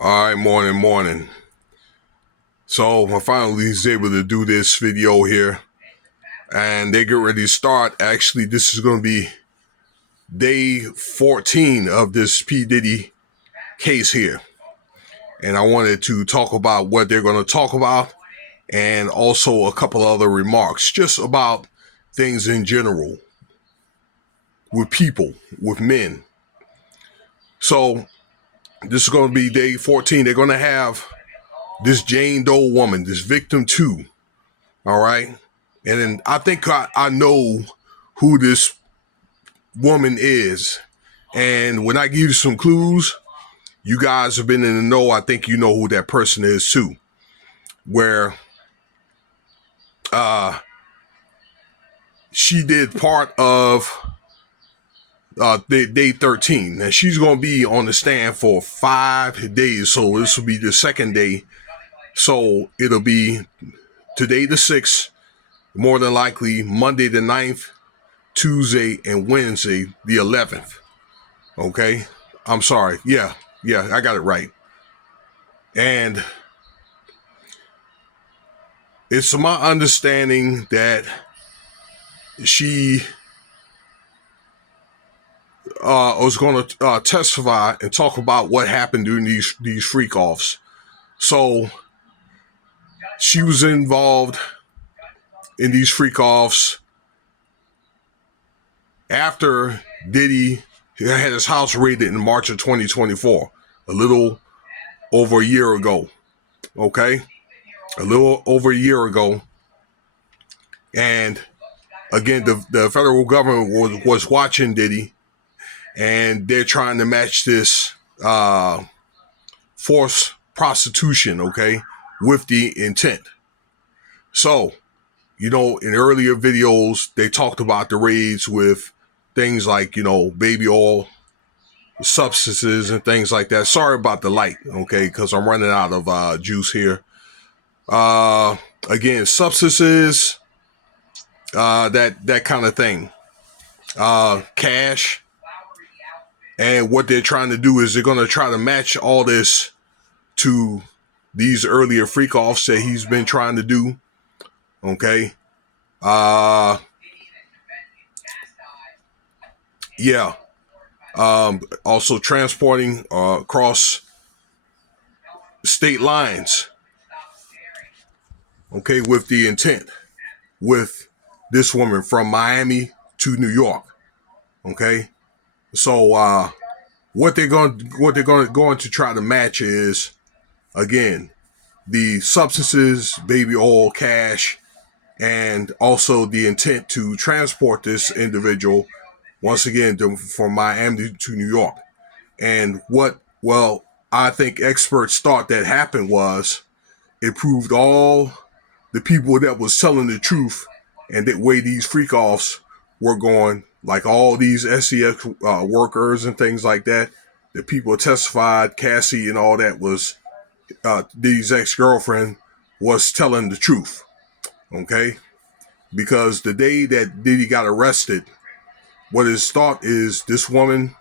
All right, morning. So I finally was able to do this video here, and they get ready to start. Actually, this is going to be day 14 of this P Diddy case here, and I wanted to talk about what they're going to talk about, and also a couple other remarks, just about things in general with people, with men. So this is going to be day 14. They're going to have this Jane Doe woman, this victim 2. All right. And then I think I know who this woman is. And when I give you some clues, you guys have been in the know. I think you know who that person is too. Where she did part of day 13. Now she's going to be on the stand for 5 days. So this will be the second day. So it'll be today the 6th, more than likely Monday the 9th, Tuesday and Wednesday the 11th. Okay. I'm sorry. Yeah, I got it right. And it's my understanding that she was going to testify and talk about what happened during these freak offs. So she was involved in these freak offs after Diddy had his house raided in March of 2024, a little over a year ago. Okay, a little over a year ago. And again, the federal government was watching Diddy, and they're trying to match this forced prostitution, okay, with the intent. So, in earlier videos, they talked about the raids with things like, baby oil, substances, and things like that. Sorry about the light, okay, because I'm running out of juice here. Again, substances, that kind of thing. Cash. And what they're trying to do is they're going to try to match all this to these earlier freak offs that he's been trying to do. Okay. Yeah. Also transporting across state lines. Okay. With the intent with this woman from Miami to New York. Okay. So, what they're going to try to match is, again, the substances, baby oil, cash, and also the intent to transport this individual once again from Miami to New York. And I think experts thought that happened was it proved all the people that was telling the truth and the way these freak offs were going, like all these SEX workers and things like that. The people testified, Cassie and all that was Diddy's ex-girlfriend was telling the truth. Okay. Because the day that Diddy got arrested, what is thought is this woman,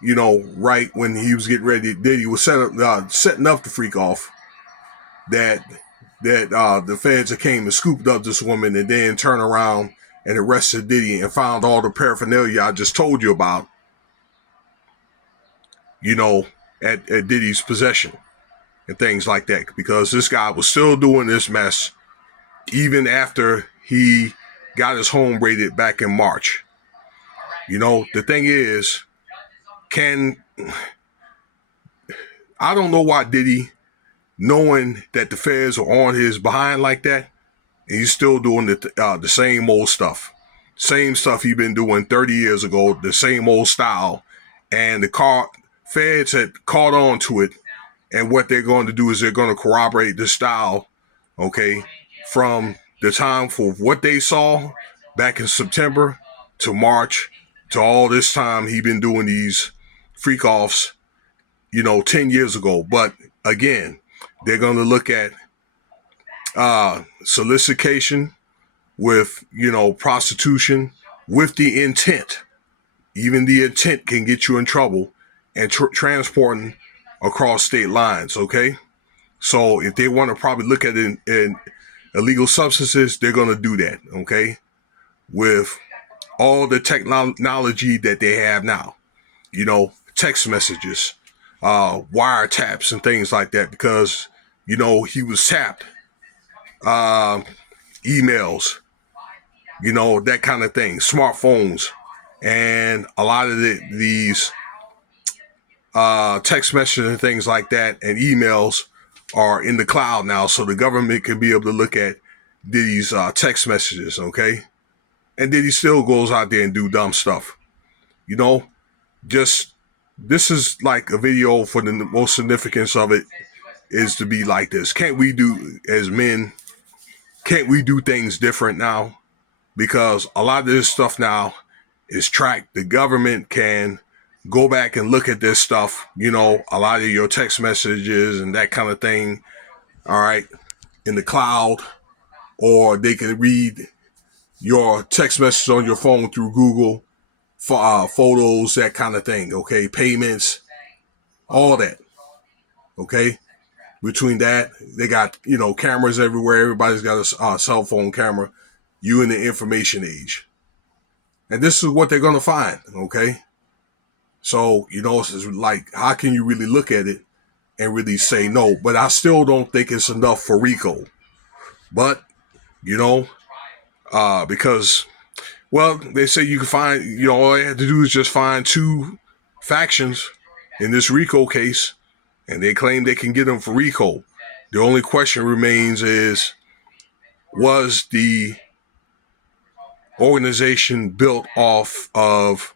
right when he was getting ready, Diddy was setting up the freak off, that the feds came and scooped up this woman and then turned around and arrested Diddy and found all the paraphernalia I just told you about, at Diddy's possession and things like that. Because this guy was still doing this mess even after he got his home raided back in March. The thing is, I don't know why Diddy, knowing that the feds are on his behind like that, and he's still doing the same old stuff. Same stuff he'd been doing 30 years ago, the same old style. And the feds had caught on to it. And what they're going to do is they're going to corroborate the style, okay, from the time for what they saw back in September to March to all this time he'd been doing these freak offs, 10 years ago. But again, they're going to look at solicitation with, prostitution with the intent. Even the intent can get you in trouble, and transporting across state lines, okay? So if they want to probably look at it in illegal substances, they're going to do that, okay? With all the technology that they have now, text messages, wiretaps and things like that, because, he was tapped, emails, that kind of thing, smartphones, and a lot of these text messages and things like that and emails are in the cloud now, so the government can be able to look at Diddy's text messages, okay? And Diddy still goes out there and do dumb stuff. Just this is like a video for the most significance of it is to be like this. Can't we do, as men, can't we do things different now? Because a lot of this stuff now is tracked. The government can go back and look at this stuff, a lot of your text messages and that kind of thing, all right, in the cloud, or they can read your text messages on your phone through Google, photos, that kind of thing, okay, payments, all that, okay? Between that, they got, cameras everywhere. Everybody's got a cell phone camera. You in the information age. And this is what they're going to find, okay? So, it's like, how can you really look at it and really say no? But I still don't think it's enough for RICO. But, because, well, they say you can find, all you have to do is just find 2 factions in this RICO case, and they claim they can get them for RICO. The only question remains is, was the organization built off of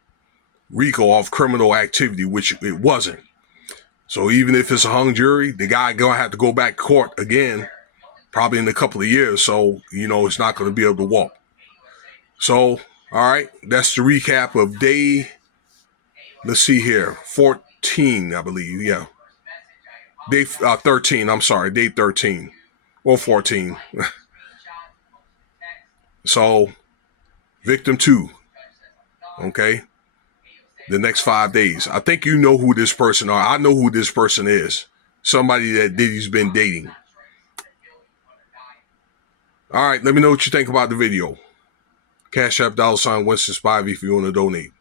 RICO, off criminal activity, which it wasn't. So even if it's a hung jury, the guy gonna have to go back to court again, probably in a couple of years. So, it's not going to be able to walk. So, all right, that's the recap of day, let's see here, 14, I believe. Yeah. Day 13, I'm sorry, day 13 or 14. So, victim 2, okay? The next 5 days. I think you know who this person are. I know who this person is. Somebody that Diddy's been dating. All right, let me know what you think about the video. Cash App $165 if you want to donate.